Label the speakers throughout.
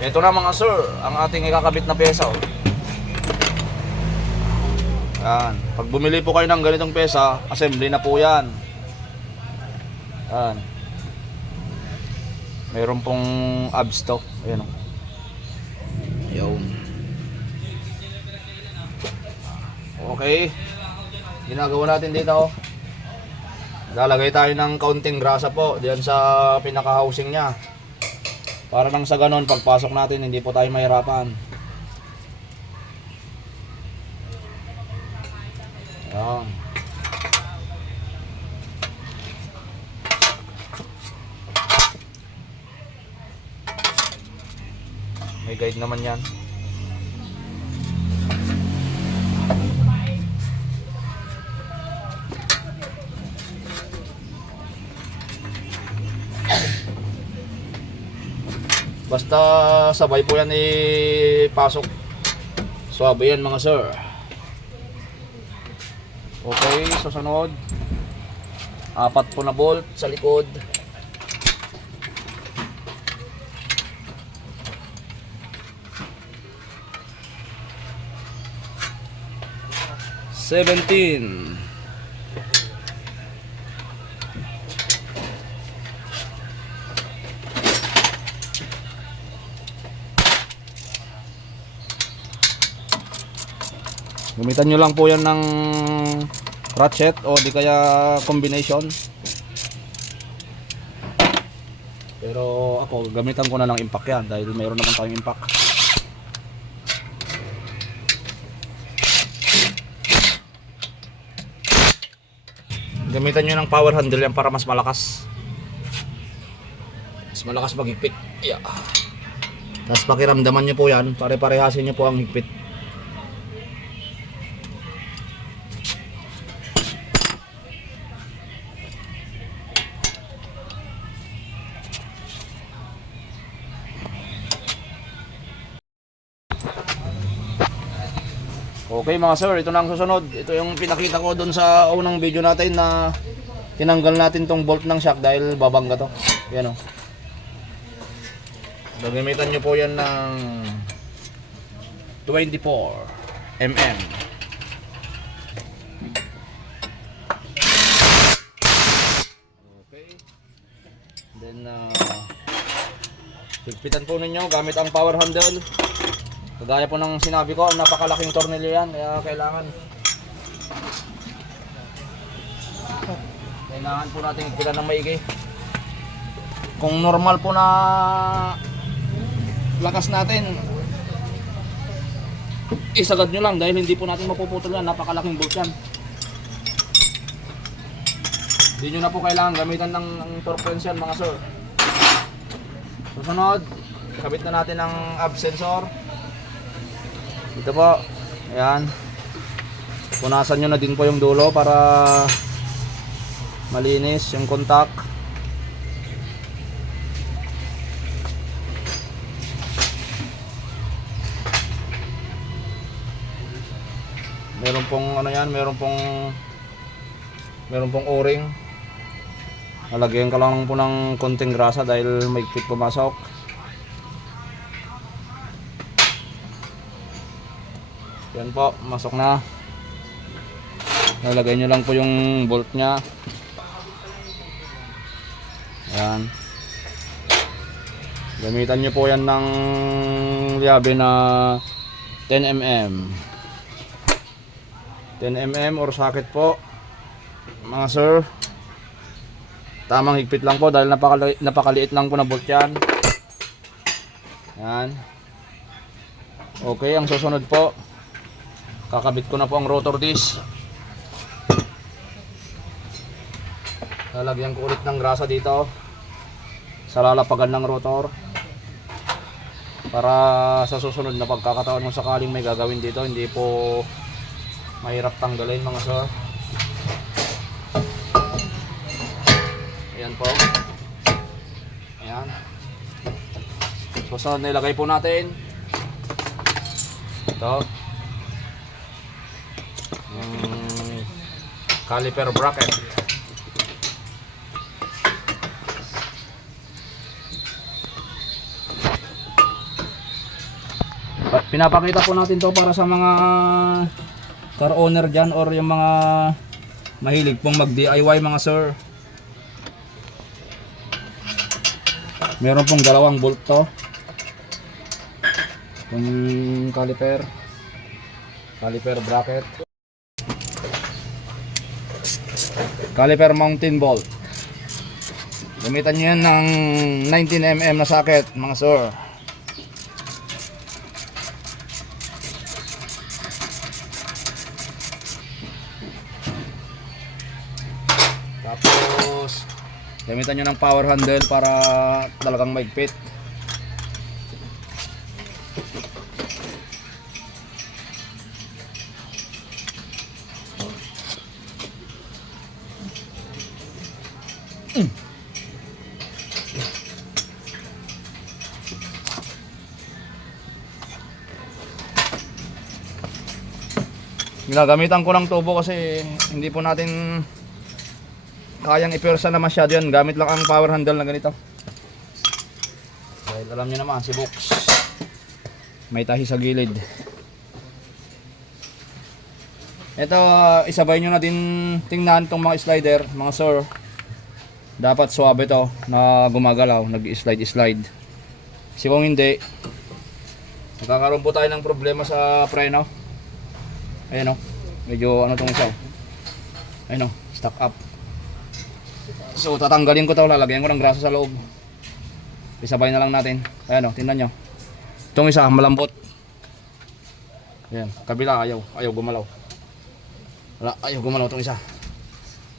Speaker 1: Ito na mga sir, ang ating ikakabit na pesa. Oh. Yan. Pag bumili po kayo ng ganitong pesa, assembly na po yan. Yan. Meron pong abs to. Ayan o. Yun. Okay. Ginagawa natin dito. oh. Lalagay tayo ng kaunting grasa po diyan sa pinaka-housing niya. Para nang sa ganon, pagpasok natin, hindi po tayo mahirapan. Ayan. May guide naman yan. Basta sabay po yan ipasok. Swabe yan mga sir. Okay, susunod. Apat po na bolt sa likod. Seventeen. Gamitan nyo lang po yan ng ratchet o di kaya combination. Pero ako, gamitan ko na ng impact yan dahil mayroon naman tayong impact. Gamitan nyo ng power handle yan para mas malakas. Mas malakas maghigpit. Yeah. Tapos pakiramdaman nyo po yan, pare-parehasin nyo po ang higpit. Okay mga sir, ito na ang susunod. Ito yung pinakita ko doon sa unang video natin na tinanggal natin tong bolt ng shock dahil babangga to. Yan o. Gagamitan nyo po yan ng 24 mm. Okay. Then, uh, higpitan po ninyo gamit ang power handle. Kagaya po ng sinabi ko, napakalaking tornilyo yan, kaya kailangan kailangan po natin higpitan ng maigi. Kung normal po na lakas natin, isagad nyo lang dahil hindi po natin mapuputol yan, napakalaking bolt yan. Hindi nyo na po kailangan gamitan ng, ng torpens yan mga sir. Susunod, kabit na natin ang ab sensor. Ito po. Ayan. Punasan nyo na din po yung dulo para malinis yung contact. Meron pong ano yan, meron pong meron pong o-ring. Lalagyan ka lang po ng konting grasa dahil may pumasok. Yan po, masok na. Lalagay nyo lang po yung bolt nya. Yan. Gamitan nyo po yan ng liabe na 10mm. 10mm or socket po. Mga sir. Tamang higpit lang po dahil napakali napakaliit lang po na bolt yan. Yan. Okay, ang susunod po. Kakabit ko na po ang rotor disc. Lalagyan ko ulit ng grasa dito sa lalapagan ng rotor para sa susunod na pagkakataon mo sakaling may gagawin dito hindi po mahirap tanggalin mga sir. Ayan po. Ayan. Susunod na ilagay po natin. Ito. Caliper bracket. Pa- Pinapakita po natin to para sa mga car owner dyan or yung mga mahilig pong mag DIY mga sir. Meron pong dalawang bolt to. Yung caliper. Caliper bracket. Caliper mountain bolt. Gamitan nyo yan ng 19mm na socket mga sir. Tapos gamitan nyo ng power handle para talagang maigpit. Ginagamitan ko ng tubo kasi hindi po natin kayang ipersa na masyado yan. Gamit lang ang power handle na ganito. Dahil alam niyo naman, si Box. May tahi sa gilid. Ito, isabay nyo na din tingnan itong mga slider, mga sir. Dapat suwabe to na gumagalaw, nag-slide-slide. Kasi kung hindi, magkakaroon po tayo ng problema sa preno. Ayan o. Medyo ano tong isa o. Ayan o. Stuck up. So tatanggalin ko to. Lalagyan ko ng grasa sa loob. Isabay na lang natin. Ayan o. Tingnan nyo. Itong isa malambot. Ayan. Kabila ayaw. Ayaw gumalaw. Wala. Ayaw gumalaw itong isa.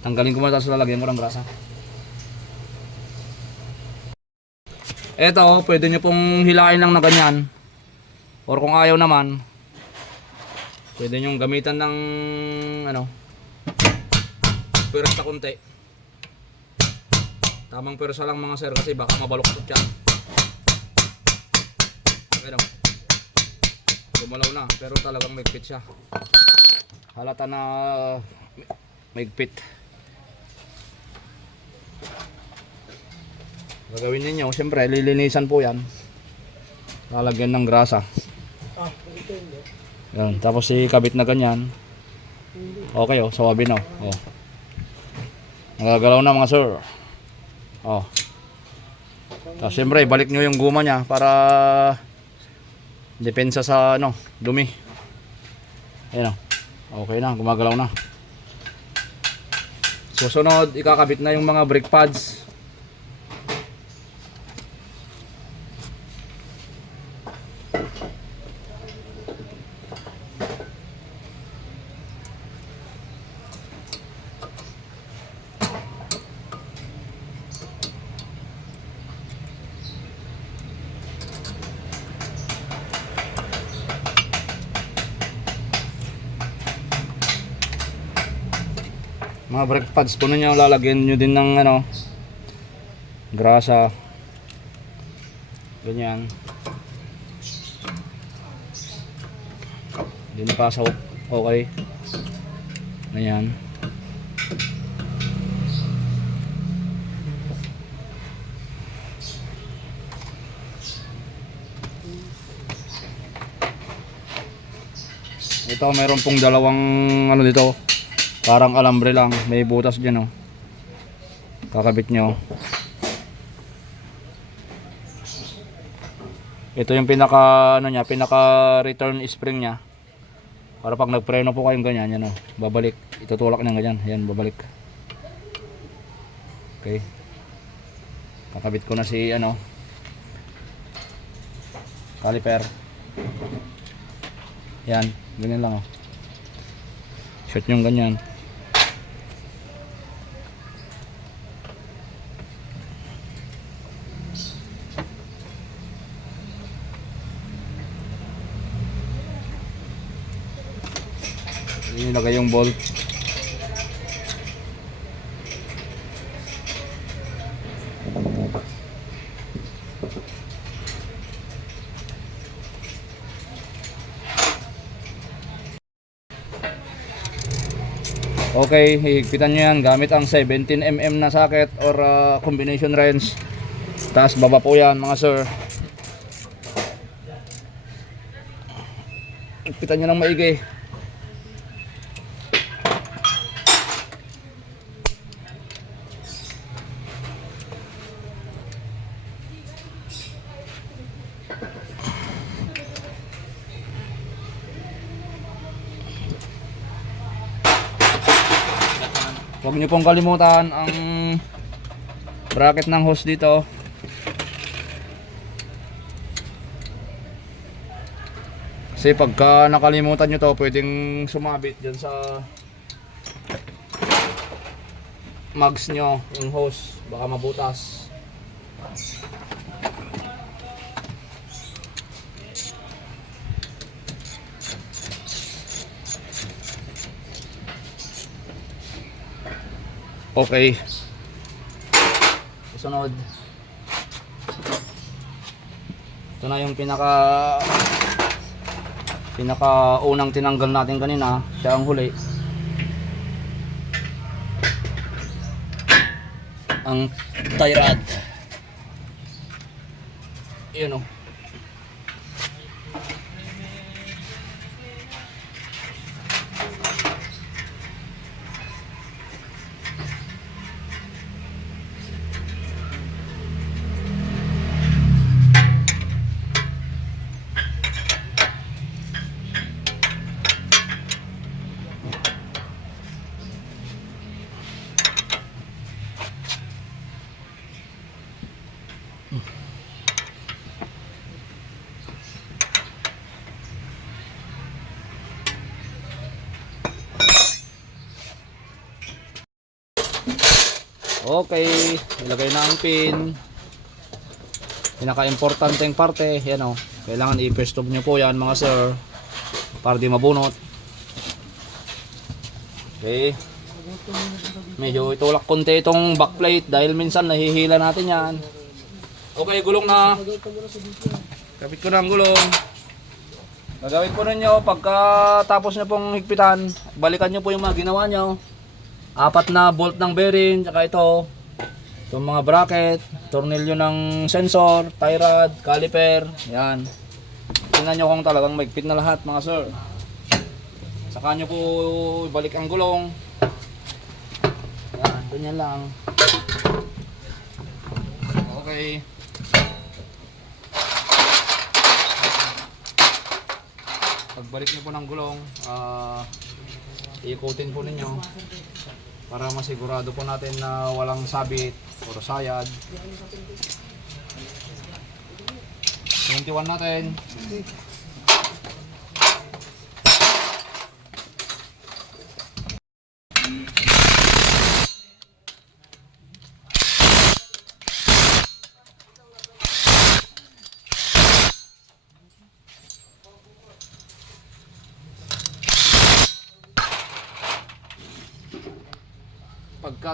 Speaker 1: Tanggalin ko muna tapos lalagyan ko ng grasa. Eto, pwede nyo pong hilain lang na ganyan. Or kung ayaw naman, Pwede nyong gamitan ng ano Pwersa konti. Tamang pwersa lang mga sir kasi baka mabaluktot yan. Okay lang. Gumalaw na pero talagang maigpit siya. Halata na maigpit. Gagawin ninyo, siyempre lilinisan po yan. Lalagyan ng grasa yan, tapos si kabit na ganyan. Okay oh, sawabi na oh. oh. Nagagalaw na mga sir. Oh. Tapos siyempre, balik nyo yung guma niya para depensa sa ano, dumi. Ayan oh. Okay na, gumagalaw na. Susunod, ikakabit na yung mga brake pads. Mga brake pads puno nyo lalagyan nyo din ng ano grasa. Ganyan. Din pasok okay. Ganyan ito meron pong dalawang ano dito Parang alambre lang, may butas diyan oh. Kakabit nyo. Ito yung pinaka ano niya, pinaka return spring niya. Para pag nagpreno po kayong ganyan, yan oh, babalik. Itutulak niya ganyan, yan babalik. Okay. Kakabit ko na si ano caliper. Yan, ganyan lang oh. Shot yung ganyan. Inilagay yung bolt. Okay, hihigpitan nyo yan gamit ang 17mm na socket or uh, combination wrench. Taas baba po yan mga sir. Ipitan nyo ng maigi. Pong kalimutan ang bracket ng hose dito. Kasi pagka nakalimutan nyo to, pwedeng sumabit dyan sa mugs nyo, yung hose. Baka mabutas. Okay. Sunod. Ito na yung pinaka pinaka unang tinanggal natin kanina. Siya ang huli. Ang tie rod. Yun o. Okay, ilagay na ang pin. Pinaka-importanteng parte, yan o. Kailangan i-press-stop nyo po yan mga sir. Para di mabunot. Okay. Medyo itulak konti itong backplate dahil minsan nahihila natin yan. Okay, gulong na. Kapit ko na ang gulong. Gagawin po ninyo pagka tapos nyo pong higpitan, balikan nyo po yung mga ginawa nyo apat na bolt ng bearing, tsaka ito, itong mga bracket, tornilyo ng sensor, tie rod, caliper, yan. Tingnan nyo kung talagang magpit na lahat mga sir. Saka nyo po balik ang gulong. Yan, ganyan lang. Okay. Pagbalik nyo po ng gulong, ah, ikutin po ninyo para masigurado po natin na walang sabit o sayad. 21 natin.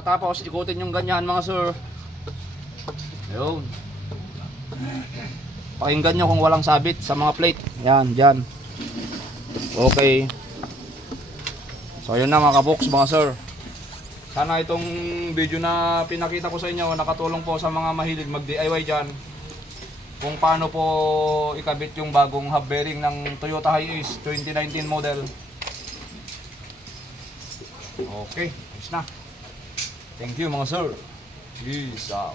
Speaker 1: Pagkatapos, ikutin yung ganyan mga sir. Ayun. Pakinggan nyo kung walang sabit sa mga plate. Yan, dyan. Okay. So, yun na mga kabox mga sir. Sana itong video na pinakita ko sa inyo nakatulong po sa mga mahilig mag-DIY dyan. Kung paano po ikabit yung bagong hub bearing ng Toyota Hiace 2019 model. Okay, ayos na. Thank you mga sir. Peace out.